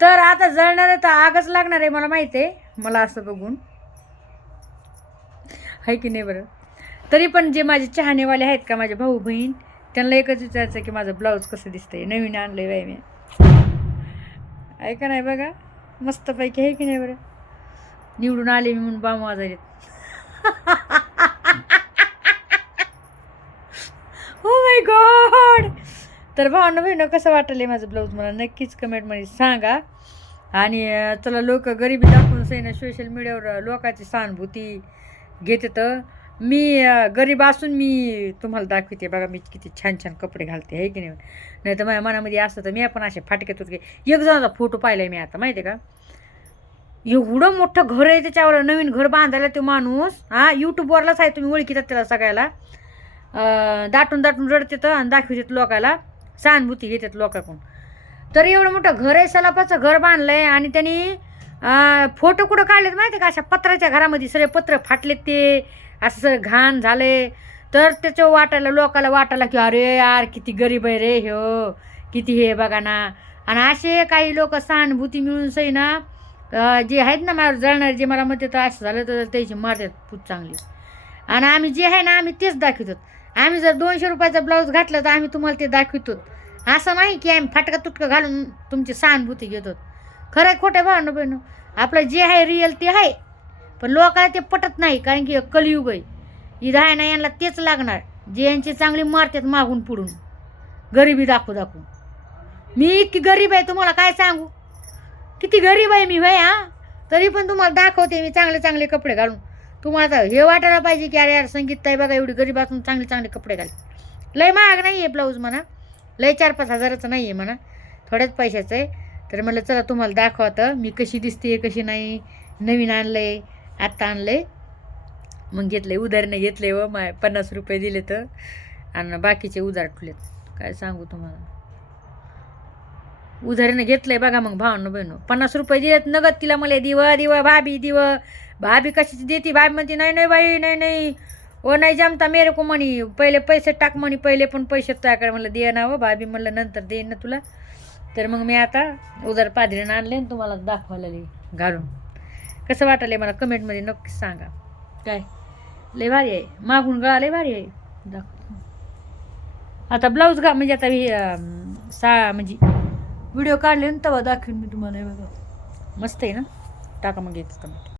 तर आता जळणार आहे तर आगच लागणार आहे मला माहिती आहे, मला असं बघून आहे की नाही बरं. तरी पण जे माझे चाहनेवाले आहेत का, माझे भाऊ बहीण, त्यांना एकच विचारायचं की माझं ब्लाऊज कसं दिसतंय, नवीन आणलं आहे बाई मी, आहे का नाही बघा, मस्तपैकी आहे की नाही बरं. निवडून आले मी म्हणून बाम वाजायलेत. Oh my God. तर भावना बहिणं कसं वाटलं माझं ब्लाऊज मला नक्कीच कमेंटमध्ये सांगा. आणि चला, लोक गरिबी दाखवून सही ना सोशल मीडियावर लोकांची सहानुभूती घेते. तर मी गरीब असून मी तुम्हाला दाखवते बघा मी किती छान छान कपडे घालते, आहे की नाही. नाही तर माझ्या मनामध्ये असतं तर मी पण असे फाटक्यात होते. एक जणाचा फोटो पाहिला आहे मी आता, माहिती आहे का, एवढं मोठं घर आहे त्याच्यावर, नवीन घर बांधायला तो माणूस. हां, यूट्यूबवरलाच आहे, तुम्ही ओळखीतात त्याला सगळ्याला. दाटून दाटून रडतात आणि दाखवतात लोकाला, सहानुभूती घेतात लोकांकडून. तर एवढं मोठं घर आहे, सलापाचं घर बांधलं आहे. आणि त्यांनी फोटो कुठं काढलेत माहिती आहे का, अशा पत्राच्या घरामध्ये सगळे पत्र फाटलेत, ते असं सगळं घाण झाले. तर त्याच्या वाटायला लोकाला वाटायला की अरे यार किती गरीब आहे रे हो, किती हे बघा ना. आणि असे काही लोक सहानुभूती मिळून सही ना जे आहेत ना मला जळणारे, जे मला म्हणते तर असं झालं तर त्याची मारतात खूप चांगली. आणि आम्ही जे आहे ना आम्ही तेच दाखवतो. आम्ही जर 200 रुपयाचा ब्लाऊज घातला तर आम्ही तुम्हाला ते दाखवतो. असं नाही की आम्ही फाटका तुटकं घालून तुमची सहानुभूती घेतो. खरं आहे खोटं भावना बहिणं, आपलं जे आहे रिअल ते आहे. पण लोकांना ते पटत नाही, कारण की कलियुग आहे. इथं आहे ना, यांना तेच लागणार जे यांची चांगली मारतात मागून पुढून, गरिबी दाखवू दाखवू. मी इतकी गरीब आहे तुम्हाला काय सांगू, किती गरीब आहे मी भाई. हां, तरी पण तुम्हाला दाखवते मी चांगले चांगले कपडे घालून. तुम्हाला तर हे वाटायला पाहिजे की अरे यार संगीत ताई बघा एवढी गरीब असून चांगले चांगले कपडे घालते. लय महाग नाही आहे ब्लाऊज म्हणा, लय 4-5 हजाराचं नाही आहे म्हणा, थोड्याच पैशाचं आहे. तर म्हटलं चला तुम्हाला दाखवतं मी कशी दिसते कशी नाही. नवीन आणलं आहे, आत्ता आणलं आहे, मग घेतलं आहे, उधारनं घेतलं आहे. व 50 रुपये दिले तर, आणि बाकीचे उधार ठुलेत. काय सांगू तुम्हाला, उधारीनं घेतलं आहे बघा. मग भावांनो बहिणो 50 रुपये दिलेत नगद तिला. मला दिव भाभी कशाची देते. भाभी म्हणते नाही नाही बाई नाही नाही, ओ नाही जमता मेरे को म्हणी, पहिले पैसे टाक म्हणी, पहिले पण पैसे त्याकडे. म्हणलं दे ना व भाभी, म्हणलं नंतर देईन ना तुला. तर मग मी आता उधार पादरीनं आणले आणि तुम्हाला दाखवायला घालून. कसं वाटलं मला कमेंटमध्ये नक्कीच सांगा. काय लय भारी आहे, मागून गळा लय भारी आहे. दाखव आता ब्लाऊज म्हणजे आता म्हणजे व्हिडिओ काढले ना तेव्हा दाखवेन मी तुम्हाला. बघा मस्त आहे ना, टाका मग येतं कमेंट.